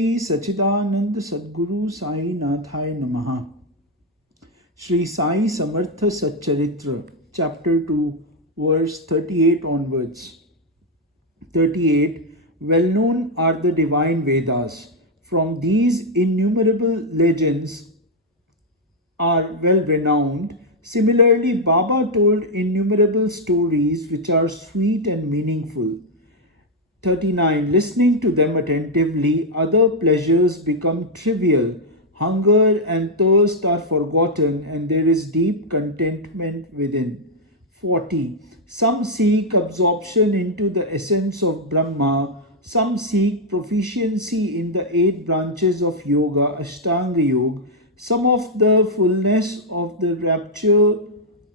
Shri Sachidanand Sadguru Sai Nathai Namaha. Shri Sai Samartha Satcharitra, Chapter 2, verse 38 onwards. 38. Well known are the divine Vedas. From these innumerable legends are well renowned. Similarly, Baba told innumerable stories which are sweet and meaningful. 39. Listening to them attentively, other pleasures become trivial. Hunger and thirst are forgotten, and there is deep contentment within. 40. Some seek absorption into the essence of Brahma, some seek proficiency in the 8 branches of Yoga, Ashtanga Yoga, some of the fullness of the rapture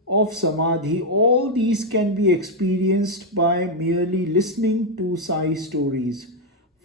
of Samadhi. All these can be experienced by merely listening to Sai stories.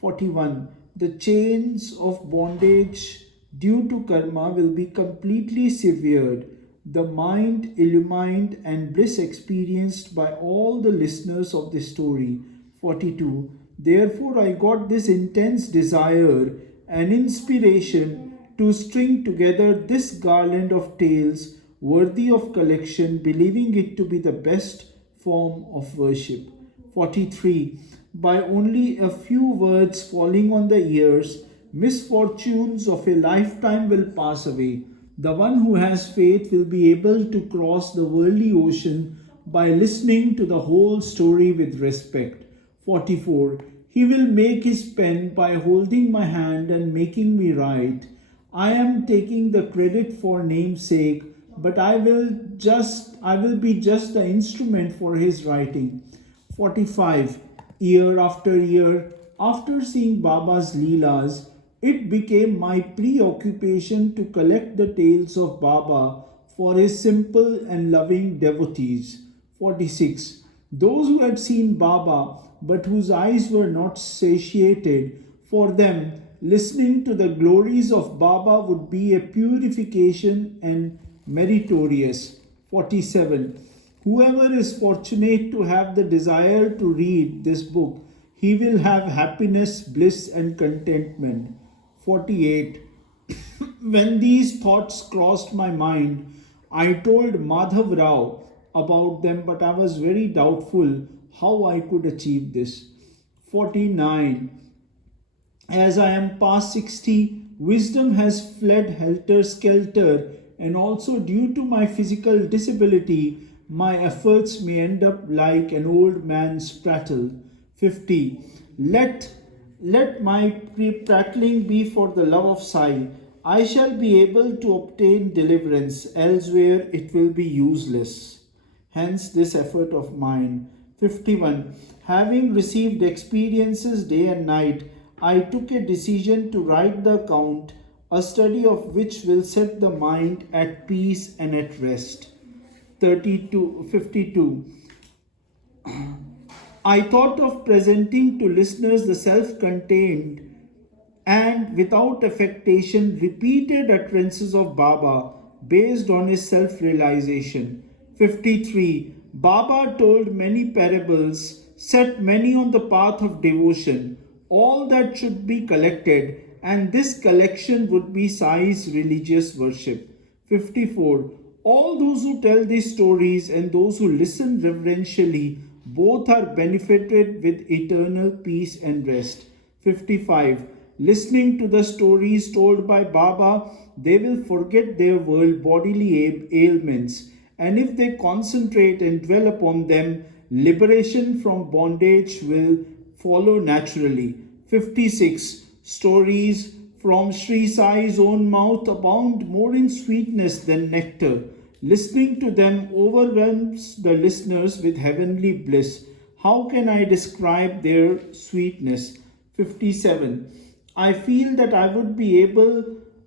41. The chains of bondage due to karma will be completely severed. The mind illumined and bliss experienced by all the listeners of this story. 42. Therefore, I got this intense desire and inspiration to string together this garland of tales worthy of collection, believing it to be the best form of worship. 43. By only a few words falling on the ears, misfortunes of a lifetime will pass away. The one who has faith will be able to cross the worldly ocean by listening to the whole story with respect. 44. He will make his pen by holding my hand and making me write. I am taking the credit for namesake, but I will be just the instrument for his writing. 45. Year after year, after seeing Baba's Leelas, it became my preoccupation to collect the tales of Baba for his simple and loving devotees. 46. Those who had seen Baba but whose eyes were not satiated, for them listening to the glories of Baba would be a purification and meritorious. 47. Whoever is fortunate to have the desire to read this book, he will have happiness, bliss, and contentment. 48. When these thoughts crossed my mind, I told Madhav Rao about them, but I was very doubtful how I could achieve this. 49. As I am past 60, wisdom has fled helter-skelter, and also due to my physical disability, my efforts may end up like an old man's prattle. 50. Let my prattling be for the love of Sai. I shall be able to obtain deliverance, elsewhere it will be useless. Hence this effort of mine. 51. Having received experiences day and night, I took a decision to write the account, a study of which will set the mind at peace and at rest. 52. I thought of presenting to listeners the self-contained and without affectation repeated utterances of Baba based on his self-realization. 53. Baba told many parables, set many on the path of devotion. All that should be collected, and this collection would be Sai's religious worship. 54. All those who tell these stories and those who listen reverentially, both are benefited with eternal peace and rest. 55. Listening to the stories told by Baba, they will forget their world bodily ailments, and if they concentrate and dwell upon them, liberation from bondage will follow naturally. 56. Stories from Sri Sai's own mouth abound more in sweetness than nectar. Listening to them overwhelms the listeners with heavenly bliss. How can I describe their sweetness? 57. I feel that I would be able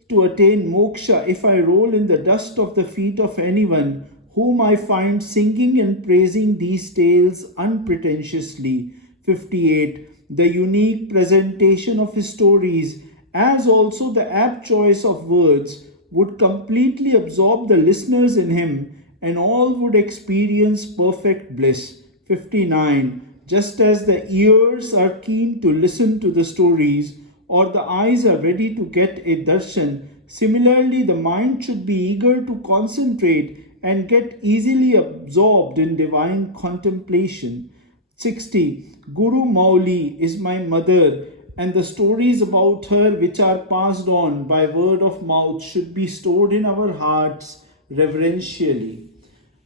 to attain moksha if I roll in the dust of the feet of anyone whom I find singing and praising these tales unpretentiously. 58. The unique presentation of his stories, as also the apt choice of words, would completely absorb the listeners in him, and all would experience perfect bliss. 59. Just as the ears are keen to listen to the stories or the eyes are ready to get a darshan, similarly the mind should be eager to concentrate and get easily absorbed in divine contemplation. 60. Guru Mauli is my mother, and the stories about her which are passed on by word of mouth should be stored in our hearts reverentially.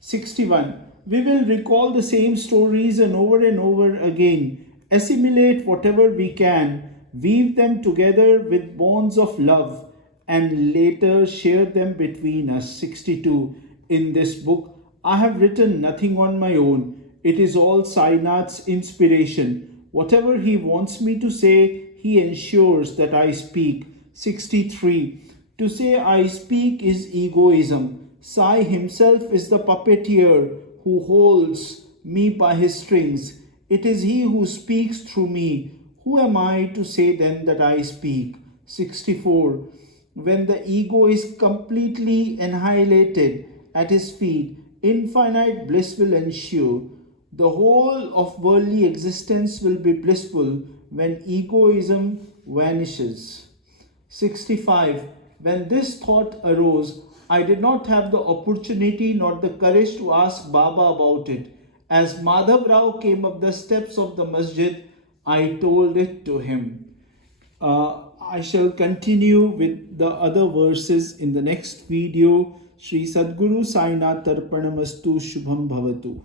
61. We will recall the same stories and over again, assimilate whatever we can, weave them together with bonds of love, and later share them between us. 62. In this book, I have written nothing on my own. It is all Sainath's inspiration. Whatever he wants me to say, he ensures that I speak. 63. To say I speak is egoism. Sai himself is the puppeteer who holds me by his strings. It is he who speaks through me. Who am I to say then that I speak? 64. When the ego is completely annihilated at his feet, infinite bliss will ensue. The whole of worldly existence will be blissful when egoism vanishes. 65. When this thought arose, I did not have the opportunity nor the courage to ask Baba about it. As Madhav Rao came up the steps of the masjid, I told it to him. I shall continue with the other verses in the next video. Shri Sadguru Sainath Tarpanamastu Shubham Bhavatu.